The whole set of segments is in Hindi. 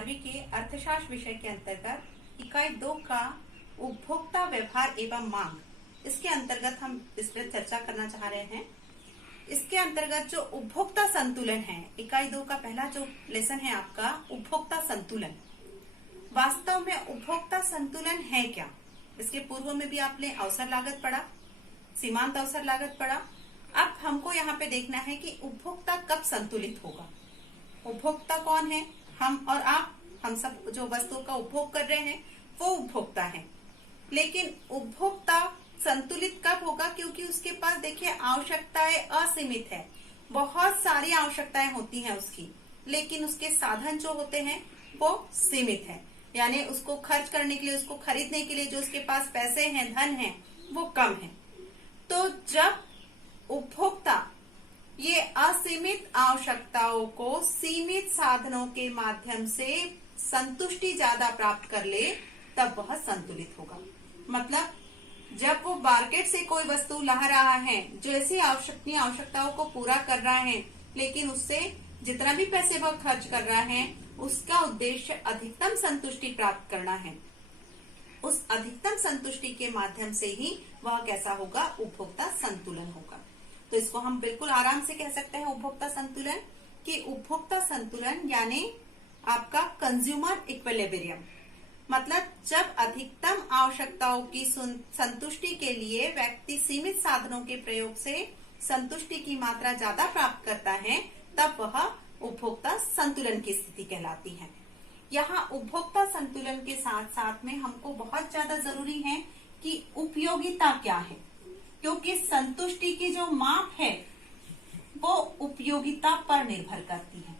12वीं के अर्थशास्त्र विषय के अंतर्गत इकाई 2 का उपभोक्ता व्यवहार एवं मांग, इसके अंतर्गत हम इस पर चर्चा करना चाह रहे हैं। इसके अंतर्गत जो उपभोक्ता संतुलन है, इकाई 2 का पहला जो लेसन है आपका उपभोक्ता संतुलन। वास्तव में उपभोक्ता संतुलन है क्या? इसके पूर्व में भी आपने अवसर लागत पढ़ा, सीमांत अवसर लागत पढ़ा। अब हमको यहाँ पे देखना है कि उपभोक्ता कब संतुलित होगा। उपभोक्ता कौन है? हम और आप, हम सब जो वस्तु का उपभोग कर रहे हैं वो उपभोक्ता है। लेकिन उपभोक्ता संतुलित कब होगा? क्योंकि उसके पास देखिए आवश्यकताएं असीमित है, बहुत सारी आवश्यकताएं होती हैं उसकी, लेकिन उसके साधन जो होते हैं वो सीमित है। यानी उसको खर्च करने के लिए, उसको खरीदने के लिए जो उसके पास पैसे हैं, धन है, वो कम है। तो जब उपभोक्ता ये असीमित आवश्यकताओं को सीमित साधनों के माध्यम से संतुष्टि ज्यादा प्राप्त कर ले, तब वह संतुलित होगा। मतलब जब वो मार्केट से कोई वस्तु ला रहा है जो ऐसी आवश्यकताओं को पूरा कर रहा है, लेकिन उससे जितना भी पैसे वह खर्च कर रहा है उसका उद्देश्य अधिकतम संतुष्टि प्राप्त करना है। उस अधिकतम संतुष्टि के माध्यम से ही वह कैसा होगा? उपभोक्ता संतुलन होगा। तो इसको हम बिल्कुल आराम से कह सकते हैं उपभोक्ता संतुलन, कि उपभोक्ता संतुलन यानी आपका कंज्यूमर इक्विलिब्रियम। मतलब जब अधिकतम आवश्यकताओं की संतुष्टि के लिए व्यक्ति सीमित साधनों के प्रयोग से संतुष्टि की मात्रा ज्यादा प्राप्त करता है, तब वह उपभोक्ता संतुलन की स्थिति कहलाती है। यहाँ उपभोक्ता संतुलन के साथ साथ में हमको बहुत ज्यादा जरूरी है कि उपयोगिता क्या है, क्योंकि संतुष्टि की जो माप है वो उपयोगिता पर निर्भर करती है।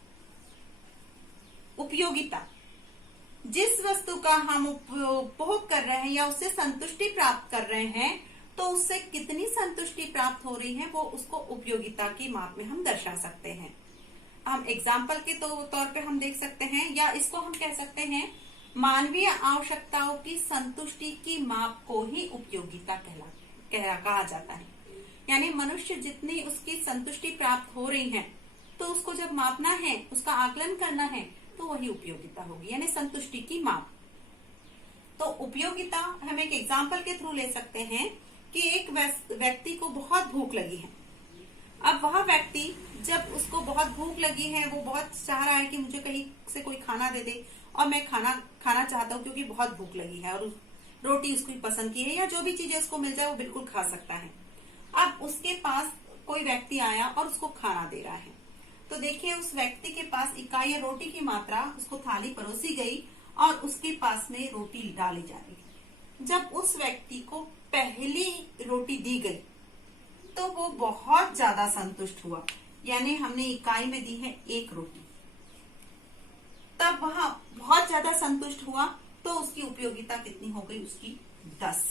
उपयोगिता, जिस वस्तु का हम उपभोग कर रहे हैं या उससे संतुष्टि प्राप्त कर रहे हैं, तो उससे कितनी संतुष्टि प्राप्त हो रही है वो उसको उपयोगिता की माप में हम दर्शा सकते हैं। हम एग्जाम्पल के तौर पे हम देख सकते हैं, या इसको हम कह सकते हैं मानवीय आवश्यकताओं की संतुष्टि की माप को ही उपयोगिता कहा जाता है। यानी मनुष्य जितनी उसकी संतुष्टि प्राप्त हो रही है, तो उसको जब मापना है, उसका आकलन करना है, तो वही उपयोगिता होगी, यानी संतुष्टि की माप। तो उपयोगिता हम एक एग्जाम्पल के थ्रू ले सकते हैं कि एक व्यक्ति को बहुत भूख लगी है। अब वह व्यक्ति जब उसको बहुत भूख लगी है, वो बहुत चाह रहा है कि मुझे कहीं से कोई खाना दे दे और मैं खाना चाहता हूँ क्योंकि बहुत भूख लगी है, और रोटी उसको पसंद की है या जो भी चीजें उसको मिल जाए वो बिल्कुल खा सकता है। अब उसके पास कोई व्यक्ति आया और उसको खाना दे रहा है, तो देखिए उस व्यक्ति के पास इकाई रोटी की मात्रा, उसको थाली परोसी गई और उसके पास में रोटी डाली जा रही। जब उस व्यक्ति को पहली रोटी दी गई तो वो बहुत ज्यादा संतुष्ट हुआ, यानी हमने इकाई में दी है 1 रोटी, तब वह बहुत ज्यादा संतुष्ट हुआ, तो उसकी उपयोगिता कितनी हो गई? उसकी 10।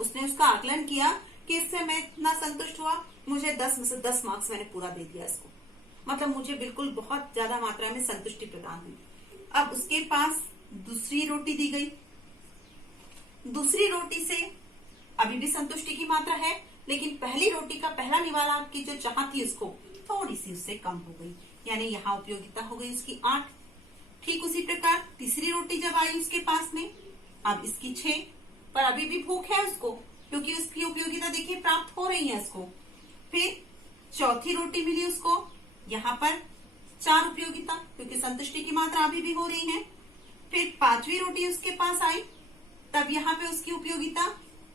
उसने उसका आकलन किया कि इससे मैं इतना संतुष्ट हुआ, मुझे 10 में से 10 मार्क्स मैंने पूरा दे दिया इसको, मतलब मुझे बिल्कुल बहुत ज्यादा मात्रा में संतुष्टि प्रदान हुई। अब उसके पास दूसरी रोटी दी गई, दूसरी रोटी से अभी भी संतुष्टि की मात्रा है, लेकिन पहली रोटी का पहला निवाला की जो चाह थी उसको थोड़ी सी उससे कम हो गई, यानी यहाँ उपयोगिता हो गई उसकी 8। ठीक उसी प्रकार तीसरी रोटी जब आई उसके पास में, अब इसकी 6, पर अभी भी भूख है उसको, क्योंकि उसकी उपयोगिता देखिए प्राप्त हो रही है उसको। फिर चौथी रोटी मिली उसको, यहाँ पर 4 उपयोगिता, क्योंकि संतुष्टि की मात्रा अभी भी हो रही है। फिर 5वीं रोटी उसके पास आई, तब यहाँ पे उसकी उपयोगिता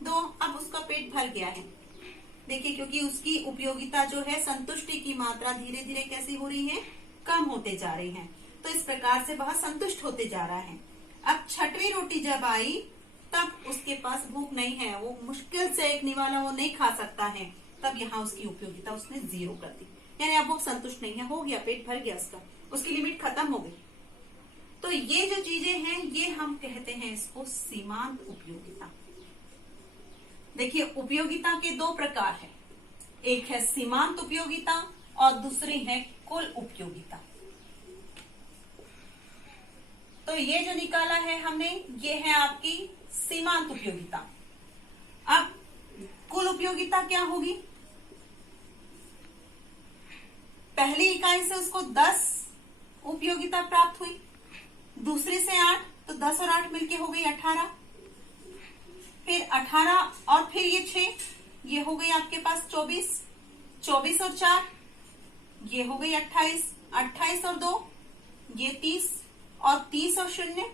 2। अब उसका पेट भर गया है, देखिए, क्योंकि उसकी उपयोगिता जो है, संतुष्टि की मात्रा धीरे धीरे कैसी हो रही है? कम होते जा रही है। तो इस प्रकार से वह संतुष्ट होते जा रहा है। अब 6वीं रोटी जब आई, तब उसके पास भूख नहीं है, वो मुश्किल से एक निवाला वो नहीं खा सकता है, तब यहाँ उसकी उपयोगिता उसने 0 कर दी, यानी अब वो संतुष्ट नहीं है, हो गया, पेट भर गया उसका, उसकी लिमिट खत्म हो गई। तो ये जो चीजें हैं, ये हम कहते हैं इसको सीमांत उपयोगिता। देखिए उपयोगिता के 2 प्रकार है, एक है सीमांत उपयोगिता और दूसरी है कुल उपयोगिता। तो ये जो निकाला है हमने, ये है आपकी सीमांत उपयोगिता। अब कुल उपयोगिता क्या होगी? पहली इकाई से उसको 10 उपयोगिता प्राप्त हुई, दूसरी से 8, तो 10 और 8 मिलके हो गई 18, फिर 18 और फिर ये 6, ये हो गई आपके पास 24, 24 और 4 ये हो गई 28, 28 और 2 ये 30, और 30 और 0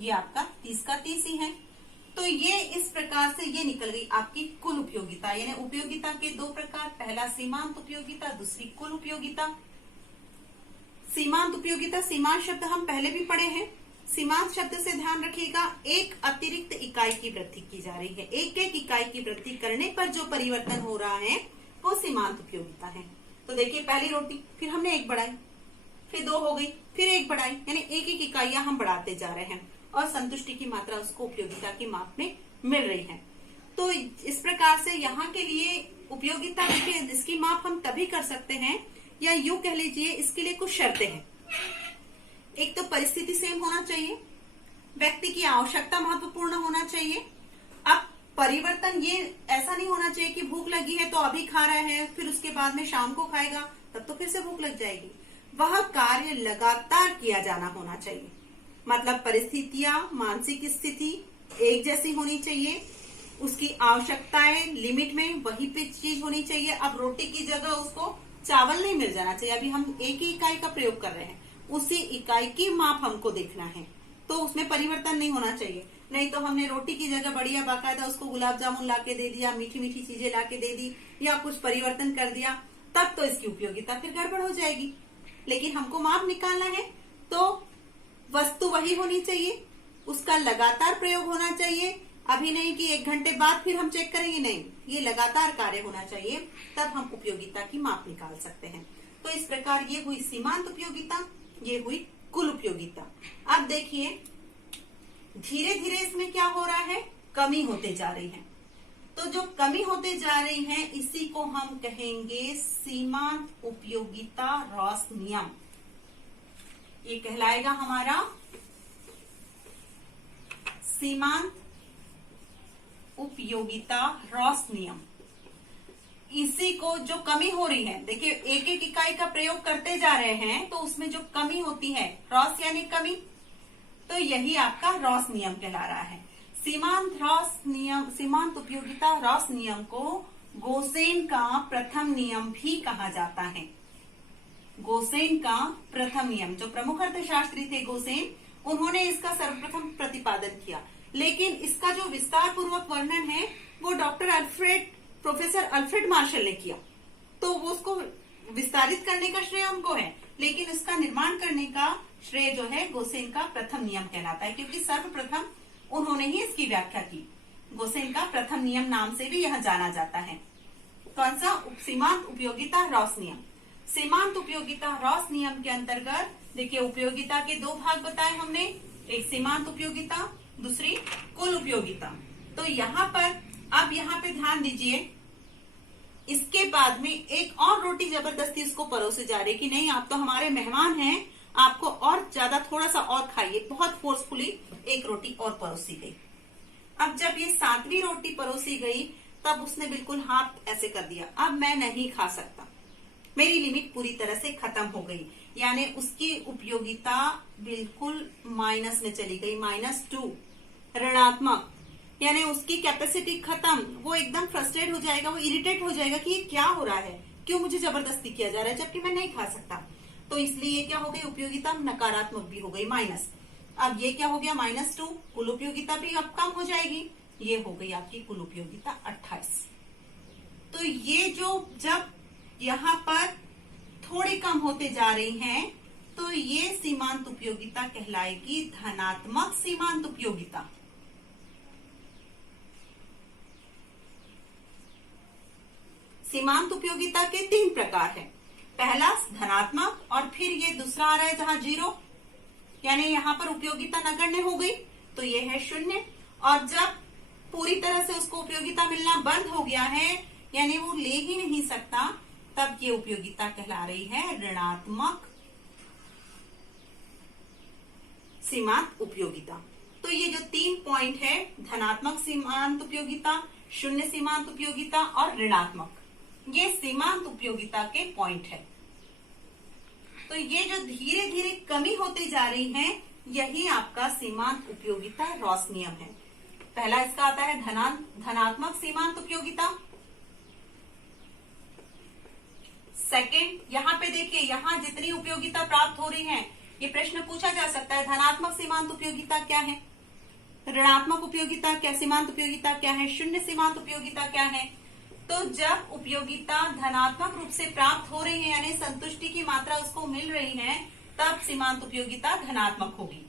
ये आपका 30 का 30 ही है। तो ये इस प्रकार से ये निकल गई आपकी कुल उपयोगिता। यानी उपयोगिता के दो प्रकार, पहला सीमांत उपयोगिता, दूसरी कुल उपयोगिता। सीमांत उपयोगिता, सीमांत शब्द हम पहले भी पढ़े हैं। सीमांत शब्द से ध्यान रखिएगा, एक अतिरिक्त इकाई की वृद्धि की जा रही है, एक एक इकाई की वृद्धि करने पर जो परिवर्तन हो रहा है वो सीमांत उपयोगिता है। तो देखिए पहली रोटी, फिर हमने एक बढ़ाई, फिर 2 हो गई, फिर 1 बढ़ाई, यानी एक एक इकाइयां हम बढ़ाते जा रहे हैं और संतुष्टि की मात्रा उसको उपयोगिता की माप में मिल रही है। तो इस प्रकार से यहाँ के लिए उपयोगिता देखिए इसकी माप हम तभी कर सकते हैं, या यूं कह लीजिए इसके लिए कुछ शर्तें हैं। एक तो परिस्थिति सेम होना चाहिए, व्यक्ति की आवश्यकता महत्वपूर्ण होना चाहिए। अब परिवर्तन ये ऐसा नहीं होना चाहिए कि भूख लगी है तो अभी खा रहे हैं, फिर उसके बाद में शाम को खाएगा, तब तो फिर से भूख लग जाएगी। वह कार्य लगातार किया जाना होना चाहिए, मतलब परिस्थितियां, मानसिक स्थिति एक जैसी होनी चाहिए, उसकी आवश्यकताएं लिमिट में वही पे चीज होनी चाहिए। अब रोटी की जगह उसको चावल नहीं मिल जाना चाहिए, अभी हम एक ही इकाई का प्रयोग कर रहे हैं, उसी इकाई की माप हमको देखना है, तो उसमें परिवर्तन नहीं होना चाहिए। नहीं तो हमने रोटी की जगह बढ़िया बाकायदा उसको गुलाब जामुन लाके दे दिया, मीठी मीठी चीजें लाके दे दी, या कुछ परिवर्तन कर दिया, तब तो इसकी उपयोगिता फिर गड़बड़ हो जाएगी। लेकिन हमको माप निकालना है तो वस्तु वही होनी चाहिए, उसका लगातार प्रयोग होना चाहिए। अभी नहीं कि 1 घंटे बाद फिर हम चेक करेंगे, नहीं, ये लगातार कार्य होना चाहिए, तब हम उपयोगिता की माप निकाल सकते हैं। तो इस प्रकार ये हुई सीमांत उपयोगिता, ये हुई कुल उपयोगिता। अब देखिए धीरे धीरे इसमें क्या हो रहा है, कमी होते जा रही है। तो जो कमी होते जा रही है इसी को हम कहेंगे सीमांत उपयोगिता रॉस नियम। ये कहलाएगा हमारा सीमांत उपयोगिता रॉस नियम। इसी को जो कमी हो रही है, देखिए एक एक इकाई का प्रयोग करते जा रहे हैं तो उसमें जो कमी होती है, रॉस यानी कमी, तो यही आपका रॉस नियम कहला रहा है। सीमांत रॉस नियम, सीमांत उपयोगिता रॉस नियम को गोसेन का प्रथम नियम भी कहा जाता है। गोसेन का प्रथम नियम, जो प्रमुख अर्थशास्त्री थे गोसेन, उन्होंने इसका सर्वप्रथम प्रतिपादन किया। लेकिन इसका जो विस्तार पूर्वक वर्णन है वो प्रोफेसर अल्फ्रेड मार्शल ने किया, तो वो उसको विस्तारित करने का श्रेय उनको है, लेकिन इसका निर्माण करने का श्रेय जो है गोसेन का प्रथम नियम कहलाता है, क्योंकि सर्वप्रथम उन्होंने ही इसकी व्याख्या की। गोसेन का प्रथम नियम नाम से भी यह जाना जाता है। कौन सा? सीमांत उपयोगिता रॉस नियम। सीमांत उपयोगिता रॉस नियम के अंतर्गत देखिए उपयोगिता के 2 भाग बताए हमने, एक सीमांत उपयोगिता, दूसरी कुल उपयोगिता। तो यहाँ पर अब यहाँ पे ध्यान दीजिए, इसके बाद में एक और रोटी जबरदस्ती उसको परोसे जा रही कि नहीं आप तो हमारे मेहमान हैं, आपको और ज्यादा थोड़ा सा और खाइए, बहुत फोर्सफुली एक रोटी और परोसी गई। अब जब ये 7वीं रोटी परोसी गई तब उसने बिल्कुल हाथ ऐसे कर दिया, अब मैं नहीं खा सकता, मेरी लिमिट पूरी तरह से खत्म हो गई, यानी उसकी उपयोगिता बिल्कुल माइनस में चली गई, -2, ऋणात्मक, यानी उसकी कैपेसिटी खत्म। वो एकदम फ्रस्ट्रेट हो जाएगा, वो इरिटेट हो जाएगा कि ये क्या हो रहा है, क्यों मुझे जबरदस्ती किया जा रहा है जबकि मैं नहीं खा सकता। तो इसलिए ये क्या हो गई, उपयोगिता नकारात्मक भी हो गई, माइनस। अब ये क्या हो गया, -2, कुल उपयोगिता भी अब कम हो जाएगी, ये हो गई आपकी कुल उपयोगिता 28। तो ये जो जब यहाँ पर थोड़ी कम होते जा रही हैं, तो ये सीमांत उपयोगिता कहलाएगी धनात्मक सीमांत उपयोगिता। सीमांत उपयोगिता के 3 प्रकार हैं। पहला धनात्मक, और फिर ये दूसरा आ रहा है जहां 0, यानी यहाँ पर उपयोगिता नगण्य हो गई, तो ये है 0। और जब पूरी तरह से उसको उपयोगिता मिलना बंद हो गया है, यानी वो ले ही नहीं सकता, तब ये उपयोगिता कहला रही है ऋणात्मक सीमांत उपयोगिता। तो ये जो 3 पॉइंट है, धनात्मक सीमांत उपयोगिता, 0 सीमांत उपयोगिता और ऋणात्मक, ये सीमांत उपयोगिता के पॉइंट है। तो ये जो धीरे धीरे कमी होती जा रही है, यही आपका सीमांत उपयोगिता रॉस नियम है। पहला इसका आता है धनात्मक सीमांत उपयोगिता। सेकंड, यहाँ पे देखिए, यहाँ जितनी उपयोगिता प्राप्त हो रही है, ये प्रश्न पूछा जा सकता है धनात्मक सीमांत उपयोगिता क्या है, ऋणात्मक उपयोगिता क्या, सीमांत उपयोगिता क्या है, शून्य सीमांत उपयोगिता क्या है। तो जब उपयोगिता धनात्मक रूप से प्राप्त हो रही है, यानी संतुष्टि की मात्रा उसको मिल रही है, तब सीमांत उपयोगिता धनात्मक होगी।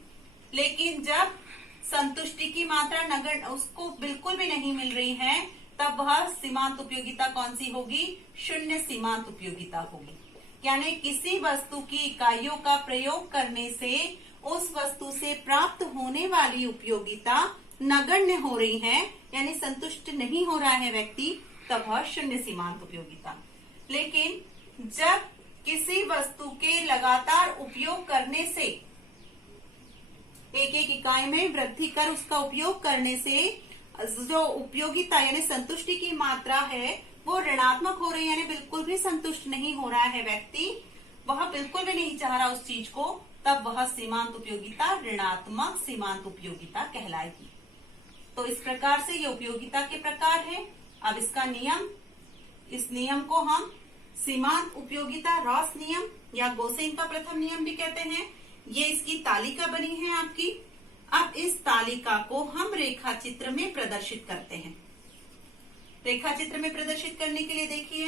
लेकिन जब संतुष्टि की मात्रा नगण्य उसको बिल्कुल भी नहीं मिल रही है, तब वह सीमांत उपयोगिता कौन सी होगी, शून्य सीमांत उपयोगिता होगी। यानी किसी वस्तु की इकाइयों का प्रयोग करने से उस वस्तु से प्राप्त होने वाली उपयोगिता नगण्य हो रही है, यानी संतुष्ट नहीं हो रहा है व्यक्ति, तब वह शून्य सीमांत उपयोगिता। लेकिन जब किसी वस्तु के लगातार उपयोग करने से, एक एक इकाई में वृद्धि कर उसका उपयोग करने से जो उपयोगिता यानी संतुष्टि की मात्रा है वो ऋणात्मक हो रही है, यानी बिल्कुल भी संतुष्ट नहीं हो रहा है व्यक्ति, वह बिल्कुल भी नहीं चाह रहा उस चीज को, तब वह सीमांत उपयोगिता ऋणात्मक सीमांत उपयोगिता कहलाएगी। तो इस प्रकार से ये उपयोगिता के प्रकार है। अब इसका नियम, इस नियम को हम सीमांत उपयोगिता रॉस नियम या गोसेन का प्रथम नियम भी कहते हैं। ये इसकी तालिका बनी है आपकी। अब इस तालिका को हम रेखा चित्र में प्रदर्शित करते हैं। रेखा चित्र में प्रदर्शित करने के लिए देखिए,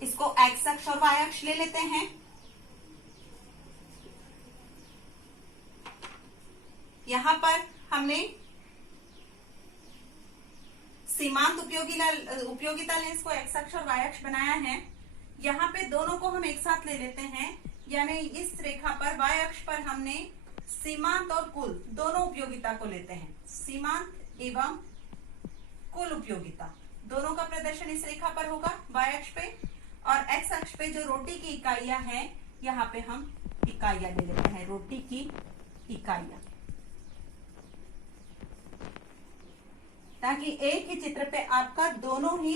इसको एक्स अक्ष और वाई अक्ष ले लेते हैं। यहां पर हमने सीमांत उपयोगिता लेंस को एक्स अक्ष और वाई अक्ष बनाया है। यहाँ पे दोनों को हम एक साथ ले लेते हैं, यानी इस रेखा पर वाई अक्ष पर हमने सीमांत और कुल दोनों उपयोगिता को लेते हैं। सीमांत एवं कुल उपयोगिता दोनों का प्रदर्शन इस रेखा पर होगा वाई अक्ष पे, और एक्स अक्ष पे जो रोटी की इकाइयां हैं, यहाँ पे हम इकाइयां ले लेते हैं, रोटी की इकाइयां, ताकि एक ही चित्र पे आपका दोनों ही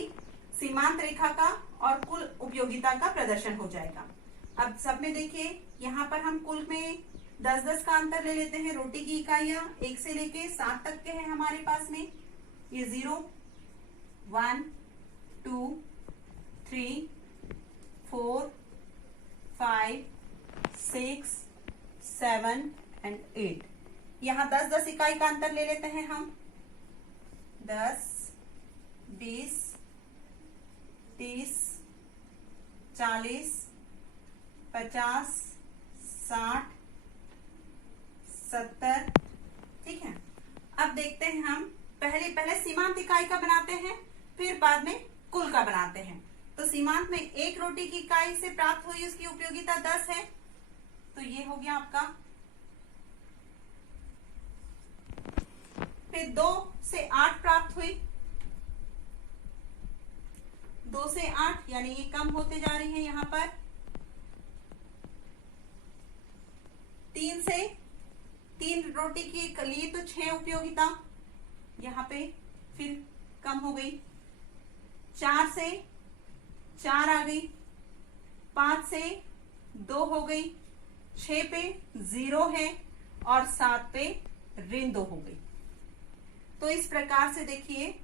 सीमांत रेखा का और कुल उपयोगिता का प्रदर्शन हो जाएगा। अब सब में देखिए, यहाँ पर हम कुल में 10-10 का अंतर ले लेते हैं। रोटी की इकाइयां 1 से लेके 7 तक के हैं हमारे पास में। ये 0, 1, 2, 3, 4, 5, 6, 7 एंड 8। यहाँ 10-10 इकाई का अंतर ले लेते हैं हम। 10, 20, 30, 40, 50, 60, 70। ठीक है। अब देखते हैं हम पहले सीमांत इकाई का बनाते हैं, फिर बाद में कुल का बनाते हैं। तो सीमांत में एक रोटी की इकाई से प्राप्त हुई उसकी उपयोगिता 10 है, तो ये हो गया आपका। फिर 2 से 8 प्राप्त हुई, 2 से 8 यानी ये कम होते जा रही है यहाँ पर। 3 रोटी की लिए तो 6 उपयोगिता यहाँ पे फिर कम हो गई। 4 से 4 आ गई, 5 से 2 हो गई, 6 पे 0 है और 7 पे ऋण 2 हो गई। तो इस प्रकार से देखिए,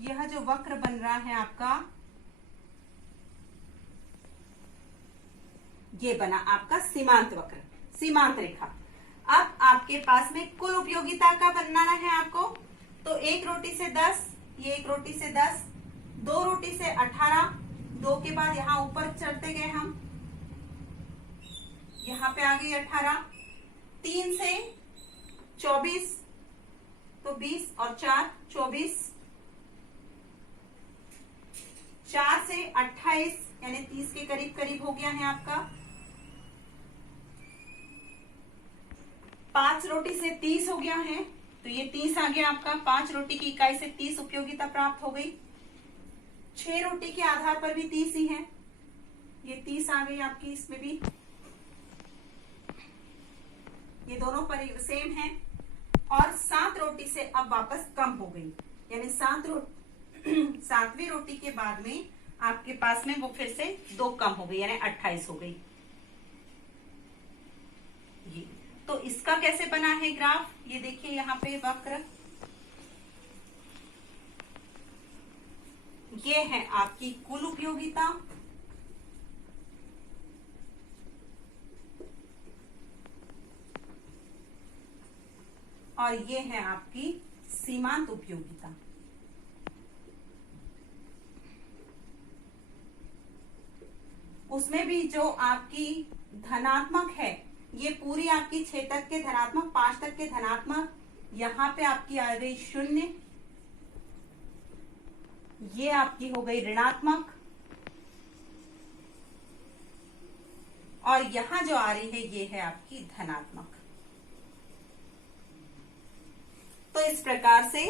यह जो वक्र बन रहा है आपका, ये बना आपका सीमांत वक्र, सीमांत रेखा। अब आपके पास में कुल उपयोगिता का बनाना है आपको। तो 1 रोटी से 10, ये 1 रोटी से 10, 2 रोटी से 18, 2 के बाद यहाँ ऊपर चढ़ते गए हम, यहाँ पे आ गई 18। 3 से 24, तो 20 और 4 24। 4 से 28 यानी 30 के करीब करीब हो गया है आपका। 5 रोटी से 30 हो गया है, तो ये 30 आ गया आपका। 5 रोटी की इकाई से 30 उपयोगिता प्राप्त हो गई। 6 रोटी के आधार पर भी 30 ही है, ये 30 आ गई आपकी। इसमें भी ये दोनों पर सेम है। और 7 रोटी से अब वापस कम हो गई, यानी 7वीं रोटी के बाद में आपके पास में वो फिर से 2 कम हो गई, यानी 28 हो गई। ये। तो इसका कैसे बना है ग्राफ, ये देखिए यहाँ पे वक्र, ये है आपकी कुल उपयोगिता और ये है आपकी सीमांत उपयोगिता। उसमें भी जो आपकी धनात्मक है, ये पूरी आपकी 6 तक के धनात्मक, 5 तक के धनात्मक, यहाँ पे आपकी आ गई 0, ये आपकी हो गई ऋणात्मक, और यहां जो आ रही है ये है आपकी धनात्मक। तो इस प्रकार से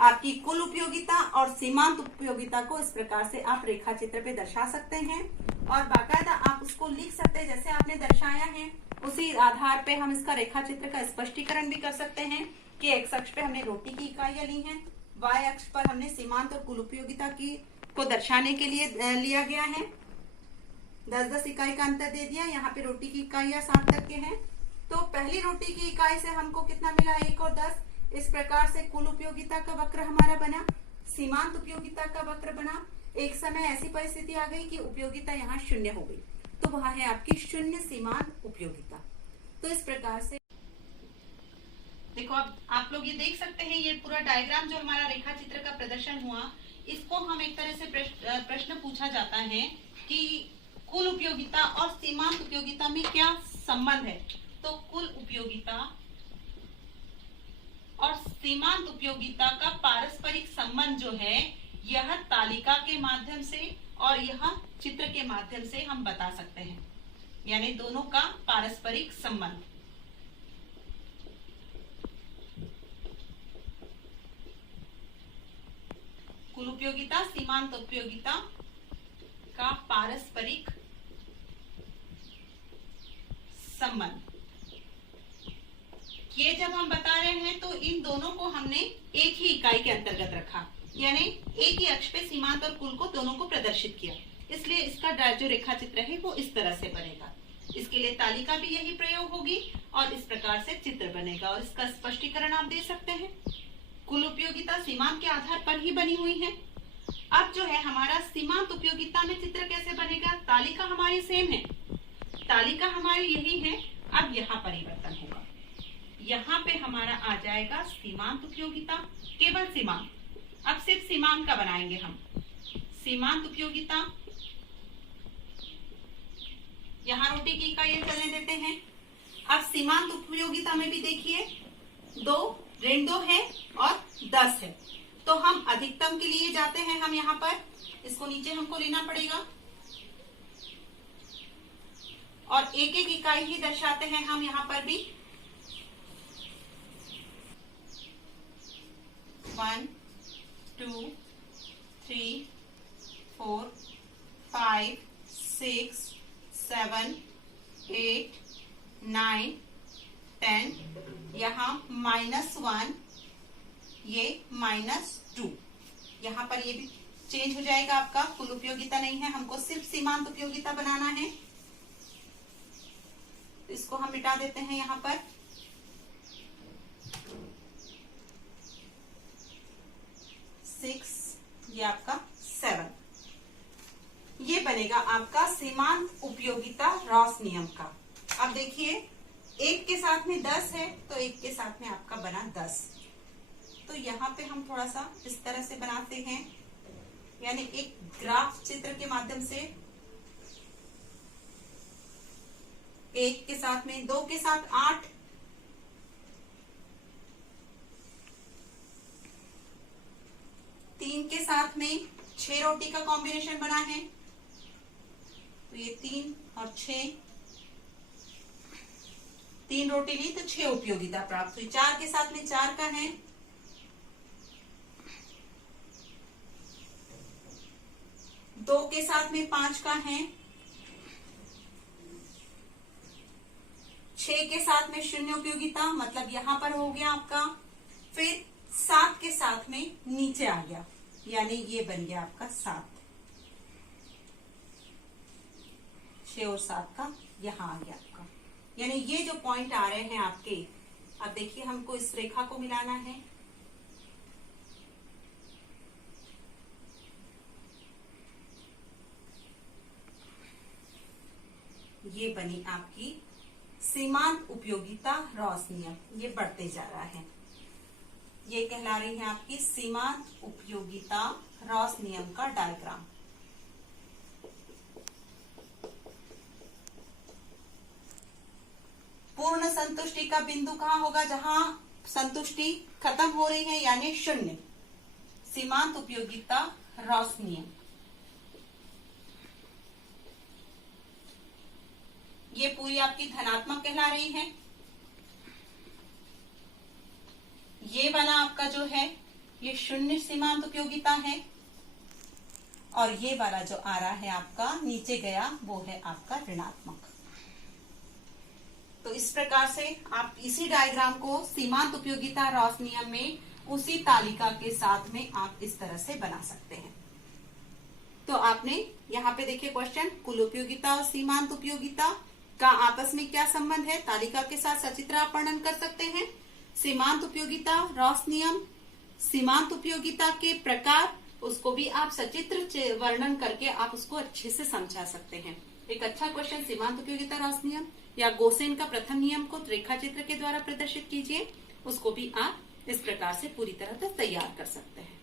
आपकी कुल उपयोगिता और सीमांत उपयोगिता को इस प्रकार से आप रेखा चित्र पे दर्शा सकते हैं और बाकायदा आप उसको लिख सकते हैं जैसे आपने दर्शाया है। उसी आधार पे हम इसका रेखा चित्र का स्पष्टीकरण भी कर सकते हैं कि एक्स अक्ष पे हमने रोटी की इकाइयां ली हैं, वाई अक्ष पर हमने सीमांत और कुल उपयोगिता की को दर्शाने के लिए लिया गया है। 10-10 इकाई का अंतर दे दिया। यहाँ पे रोटी की इकाइयां 7 तक के हैं। तो पहली रोटी की इकाई से हमको कितना मिला, 1 और 10। इस प्रकार से कुल उपयोगिता का वक्र हमारा बना, सीमांत उपयोगिता का वक्र बना। एक समय ऐसी परिस्थिति आ गई कि उपयोगिता यहाँ 0 हो गई, तो वह है आपकी 0 सीमांत उपयोगिता। तो इस प्रकार से देखो, अब आप लोग ये देख सकते हैं, ये पूरा डायग्राम जो हमारा रेखा चित्र का प्रदर्शन हुआ, इसको हम एक तरह से प्रश्न पूछा जाता है कि कुल उपयोगिता और सीमांत उपयोगिता में क्या संबंध है। तो कुल उपयोगिता और सीमांत उपयोगिता का पारस्परिक संबंध जो है, यह तालिका के माध्यम से और यह चित्र के माध्यम से हम बता सकते हैं, यानी दोनों का पारस्परिक संबंध। कुल उपयोगिता सीमांत उपयोगिता का पारस्परिक संबंध, ये जब हम बता रहे हैं तो इन दोनों को हमने एक ही इकाई के अंतर्गत रखा, यानी एक ही अक्ष पे सीमांत और कुल को दोनों को प्रदर्शित किया। इसलिए इसका जो रेखा चित्र है वो इस तरह से बनेगा। इसके लिए तालिका भी यही प्रयोग होगी और इस प्रकार से चित्र बनेगा और इसका स्पष्टीकरण आप दे सकते हैं। कुल उपयोगिता सीमांत के आधार पर ही बनी हुई है। अब जो है हमारा सीमांत उपयोगिता में चित्र कैसे बनेगा, तालिका हमारी सेम है, तालिका हमारी यही है। अब यहाँ परिवर्तन होगा, यहाँ पे हमारा आ जाएगा सीमांत उपयोगिता, केवल सीमांत। अब सिर्फ सीमांत का बनाएंगे हम, सीमांत उपयोगिता। यहाँ रोटी की इकाइयां चलने देते हैं। अब सीमांत उपयोगिता में भी देखिए 2 ऋण 2 है और 10 है, तो हम अधिकतम के लिए जाते हैं। हम यहाँ पर इसको नीचे हमको लेना पड़ेगा और एक एक इकाई ही दर्शाते हैं हम यहाँ पर भी। 1 2 3 4 5 6 7 8 9 10, यहाँ -1, ये -2। यहाँ पर ये भी चेंज हो जाएगा आपका, कुल उपयोगिता नहीं है, हमको सिर्फ सीमांत उपयोगिता बनाना है। तो इसको हम मिटा देते हैं यहाँ पर। ये आपका 7, ये बनेगा आपका सीमांत उपयोगिता रॉस नियम का। अब देखिए 1 के साथ में 10 है, तो 1 के साथ में आपका बना 10। तो यहाँ पे हम थोड़ा सा इस तरह से बनाते हैं, यानी एक ग्राफ चित्र के माध्यम से। 1 के साथ में 2 के साथ 8, 3 के साथ में 6 रोटी का कॉम्बिनेशन बना है, तो ये 3 और 6, 3 रोटी ली तो 6 उपयोगिता प्राप्त हुई। 4 के साथ में 4 का है, 2 के साथ में 5 का है, 6 के साथ में 0 उपयोगिता, मतलब यहां पर हो गया आपका। फिर 7 के साथ में नीचे आ गया, यानी ये बन गया आपका 7। 6 और 7 का यहां आ गया आपका, यानी ये जो पॉइंट आ रहे हैं आपके, अब देखिए हमको इस रेखा को मिलाना है। ये बनी आपकी सीमांत उपयोगिता रॉस नियम, ये बढ़ते जा रहा है। ये कहला रही है आपकी सीमांत उपयोगिता रॉस नियम का डायग्राम। पूर्ण संतुष्टि का बिंदु कहाँ होगा? जहां संतुष्टि खत्म हो रही है, यानी शून्य। सीमांत उपयोगिता रॉस नियम। ये पूरी आपकी धनात्मक कहला रही है। ये वाला आपका जो है ये शून्य सीमांत उपयोगिता है, और ये वाला जो आ रहा है आपका नीचे गया वो है आपका ऋणात्मक। तो इस प्रकार से आप इसी डायग्राम को सीमांत उपयोगिता रॉस नियम में उसी तालिका के साथ में आप इस तरह से बना सकते हैं। तो आपने यहाँ पे देखिए क्वेश्चन, कुल उपयोगिता और सीमांत उपयोगिता का आपस में क्या संबंध है, तालिका के साथ सचित्र आप वर्णन कर सकते हैं। सीमांत उपयोगिता रॉस नियम, सीमांत उपयोगिता के प्रकार, उसको भी आप सचित्र वर्णन करके आप उसको अच्छे से समझा सकते हैं। एक अच्छा क्वेश्चन सीमांत उपयोगिता रॉस नियम या गोसेन का प्रथम नियम को रेखा चित्र के द्वारा प्रदर्शित कीजिए, उसको भी आप इस प्रकार से पूरी तरह से तैयार कर सकते हैं।